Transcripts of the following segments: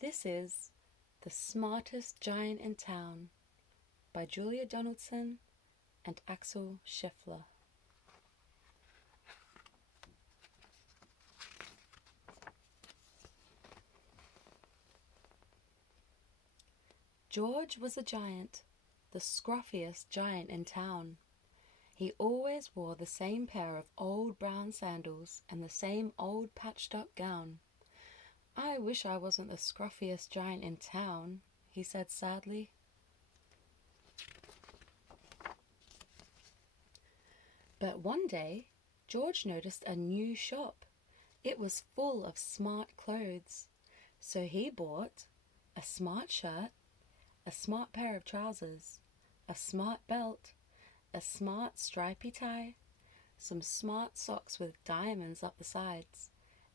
This is The Smartest Giant in Town by Julia Donaldson and Axel Scheffler. George was a giant, the scruffiest giant in town. He always wore the same pair of old brown sandals and the same old patched-up gown. "I wish I wasn't the scruffiest giant in town," he said sadly. But one day, George noticed a new shop. It was full of smart clothes. So he bought a smart shirt, a smart pair of trousers, a smart belt, a smart stripy tie, some smart socks with diamonds up the sides,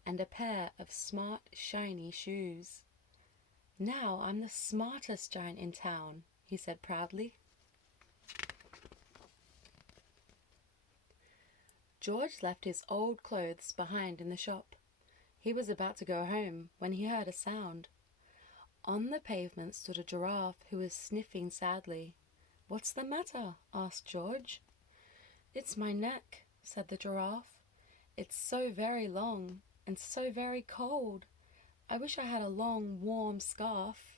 and a pair of smart shiny shoes. "Now I'm the smartest giant in town," he said proudly. George left his old clothes behind in the shop. He was about to go home when he heard a sound. On the pavement stood a giraffe who was sniffing sadly. "What's the matter?" asked George. "It's my neck," said the giraffe. "It's so very long and so very cold. I wish I had a long, warm scarf."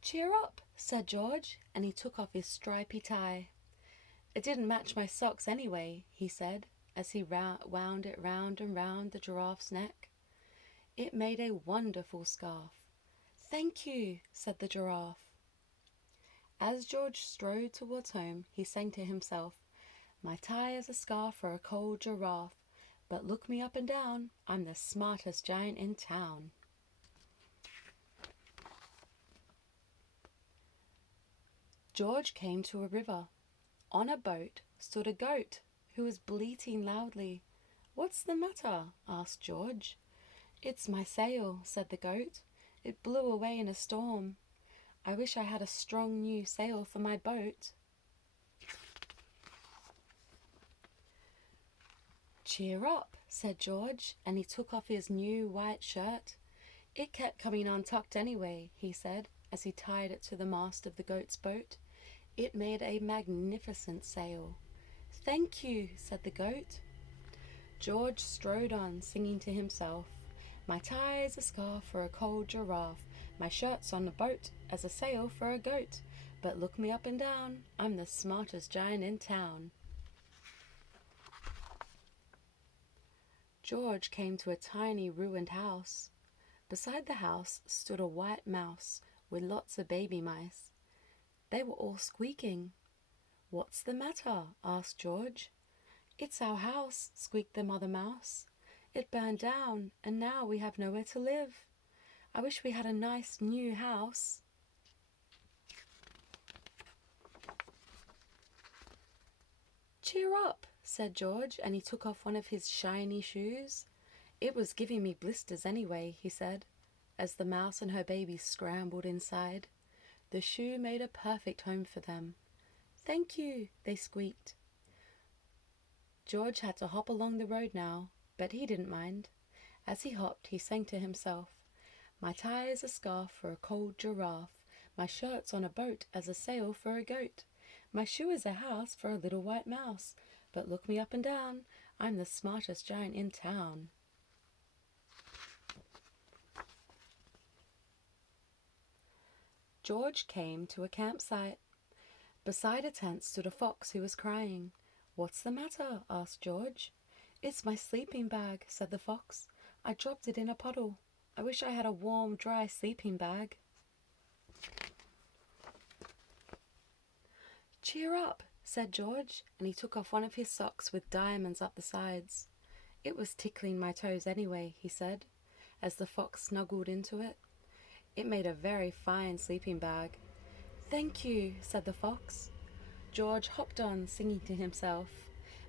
"Cheer up," said George, and he took off his stripy tie. "It didn't match my socks anyway," he said, as he wound it round and round the giraffe's neck. It made a wonderful scarf. "Thank you," said the giraffe. As George strode towards home, he sang to himself, "My tie is a scarf for a cold giraffe, but look me up and down, I'm the smartest giant in town." George came to a river. On a boat stood a goat who was bleating loudly. "What's the matter?" asked George. "It's my sail," said the goat. "It blew away in a storm. I wish I had a strong new sail for my boat." "Cheer up," said George, and he took off his new white shirt. "It kept coming untucked anyway," he said, as he tied it to the mast of the goat's boat. It made a magnificent sail. "Thank you," said the goat. George strode on, singing to himself, "My tie is a scarf for a cold giraffe, my shirt's on a boat as a sail for a goat, but look me up and down, I'm the smartest giant in town." George came to a tiny ruined house. Beside the house stood a white mouse with lots of baby mice. They were all squeaking. "What's the matter?" asked George. "It's our house," squeaked the mother mouse. "It burned down, and now we have nowhere to live. I wish we had a nice new house." "Cheer up," said George, and he took off one of his shiny shoes. "It was giving me blisters anyway," he said, as the mouse and her baby scrambled inside. The shoe made a perfect home for them. "Thank you," they squeaked. George had to hop along the road now, but he didn't mind. As he hopped, he sang to himself, "My tie is a scarf for a cold giraffe, my shirt's on a boat as a sail for a goat, my shoe is a house for a little white mouse, but look me up and down, I'm the smartest giant in town." George came to a campsite. Beside a tent stood a fox who was crying. "What's the matter?" asked George. "It's my sleeping bag," said the fox. "I dropped it in a puddle. I wish I had a warm, dry sleeping bag." "Cheer up," said George, and he took off one of his socks with diamonds up the sides. "It was tickling my toes anyway," he said, as the fox snuggled into it. It made a very fine sleeping bag. "Thank you," said the fox. George hopped on, singing to himself,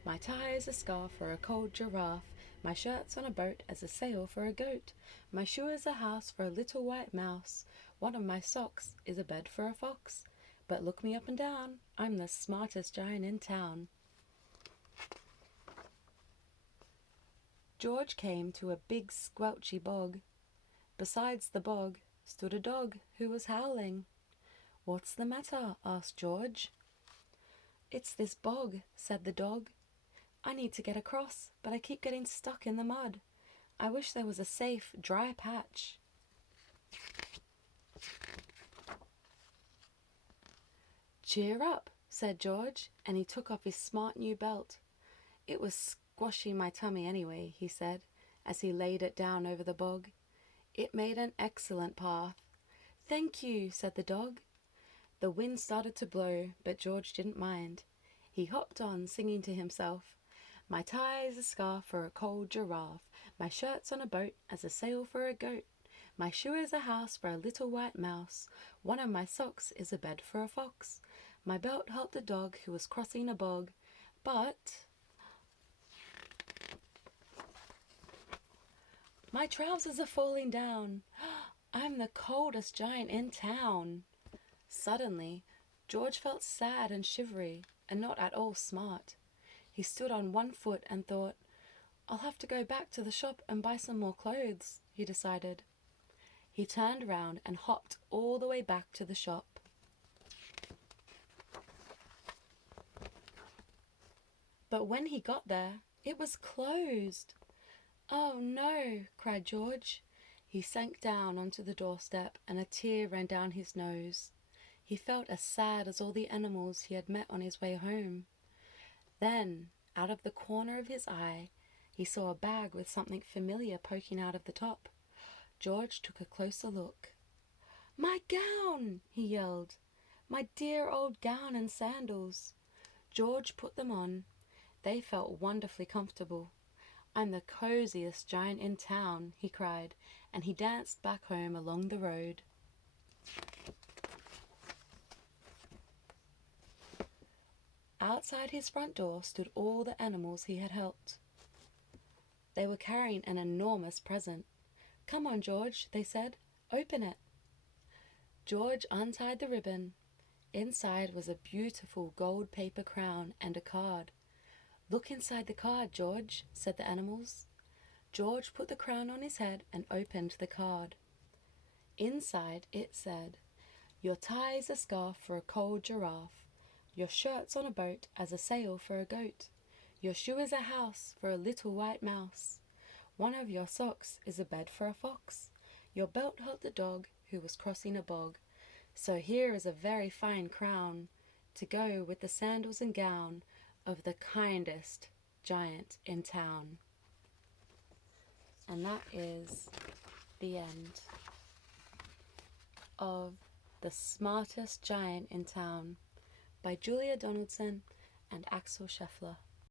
"My tie is a scarf for a cold giraffe, my shirt's on a boat as a sail for a goat, my shoe is a house for a little white mouse, one of my socks is a bed for a fox, but look me up and down, I'm the smartest giant in town." George came to a big squelchy bog. Besides the bog stood a dog who was howling. "What's the matter?" asked George. "It's this bog," said the dog. "I need to get across, but I keep getting stuck in the mud. I wish there was a safe, dry patch." "Cheer up," said George, and he took off his smart new belt. "It was squashing my tummy anyway," he said, as he laid it down over the bog. "It made an excellent path." "Thank you," said the dog. The wind started to blow, but George didn't mind. He hopped on, singing to himself, "My tie's a scarf for a cold giraffe, my shirt's on a boat as a sail for a goat, my shoe is a house for a little white mouse, one of my socks is a bed for a fox, my belt helped a dog who was crossing a bog, but my trousers are falling down. I'm the coldest giant in town." Suddenly, George felt sad and shivery and not at all smart. He stood on one foot and thought, "I'll have to go back to the shop and buy some more clothes," he decided. He turned round and hopped all the way back to the shop. But when he got there, it was closed. "Oh no," cried George. He sank down onto the doorstep and a tear ran down his nose. He felt as sad as all the animals he had met on his way home. Then, out of the corner of his eye, he saw a bag with something familiar poking out of the top. George took a closer look. "My gown!" he yelled. "My dear old gown and sandals." George put them on. They felt wonderfully comfortable. "I'm the coziest giant in town," he cried, and he danced back home along the road. Outside his front door stood all the animals he had helped. They were carrying an enormous present. "Come on, George," they said. "Open it." George untied the ribbon. Inside was a beautiful gold paper crown and a card. "Look inside the card, George," said the animals. George put the crown on his head and opened the card. Inside it said, "Your tie's a scarf for a cold giraffe. Your shirt's on a boat as a sail for a goat. Your shoe is a house for a little white mouse. One of your socks is a bed for a fox. Your belt helped a dog who was crossing a bog. So here is a very fine crown to go with the sandals and gown of the kindest giant in town." And that is the end of The Smartest Giant in Town by Julia Donaldson and Axel Scheffler.